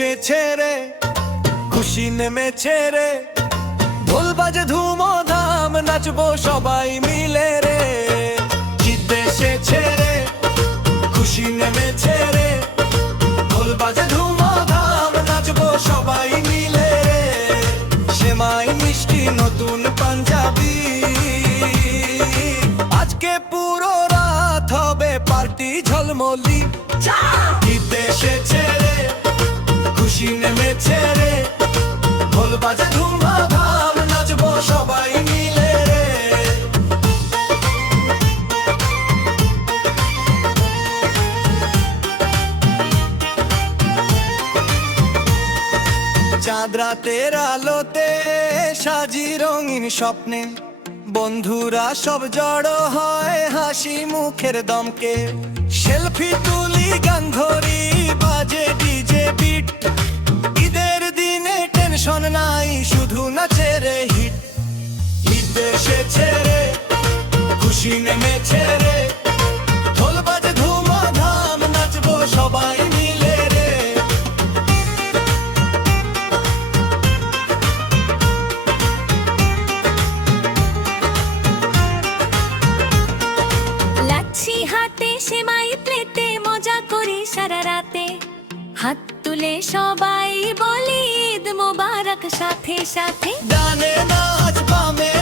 এসেছে রে, খুশি নেমেছে রে, ঢোল বাজে ধুমধাম, নাচবো সবাই মিলে রে। ঈদ এসেছে রে, খুশি নেমেছে রে, ঢোল বাজে ধুমধাম, নাচবো সবাই মিলে রে। সেমাই মিষ্টি নতুন পাঞ্জাবি, আজকে পুরো রাত হবে পার্টি ঝলমলি। ঈদ এসেছে রে, খুশি নেমেছে রে, ঢোল বাজে ধুমধাম, নাচবো সবাই মিলে রে। চাঁদ রাতের আলোতে সাজি রঙিন স্বপ্নে, বন্ধুরা সব জড়ো হয় হাসি মুখের দমকে। সেলফি তুলি, গান ধরি, বাজে ডিজে বিট, ঈদের দিনে টেনশন নাই, শুধু নাচের হিট। ঈদ এসেছে রে, খুশি নেমেছে রে, ঢোল বাজে ধুমধাম, নাচবো সবাই মিলে রে। লাচ্ছি হাতে সেমাই প্লেটে, মজা করি সারা রাতে, হাত তুলে সবাই বলি ঈদ মোবারক সাথে সাথে। ডানে নাচ বামে